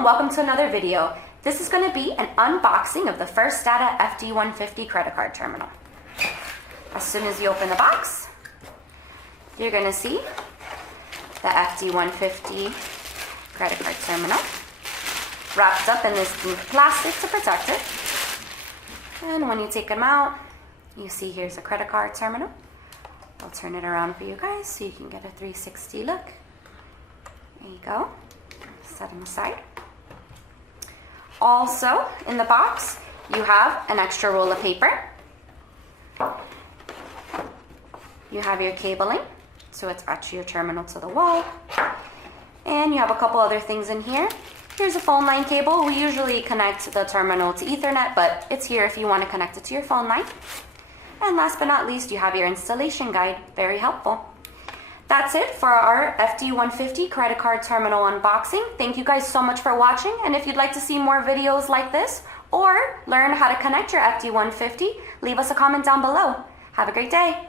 and welcome to another video. This is going to be an unboxing of the FirstData FD150 credit card terminal. As soon as you open the box, you're going to see the FD150 credit card terminal wrapped up in this plastic to protect it. And when you take them out, you see here's a credit card terminal. I'll turn it around for you guys so you can get a 360 look. There you go. Set them aside. Also, in the box, you have an extra roll of paper. You have your cabling to attach your terminal to the wall. And you have a couple other things in here. Here's a phone line cable. We usually connect the terminal to Ethernet, but it's here if you want to connect it to your phone line. And last but not least, you have your installation guide. Very helpful. That's it for our FD150 credit card terminal unboxing. Thank you guys so much for watching. And if you'd like to see more videos like this or learn how to connect your FD150, leave us a comment down below. Have a great day.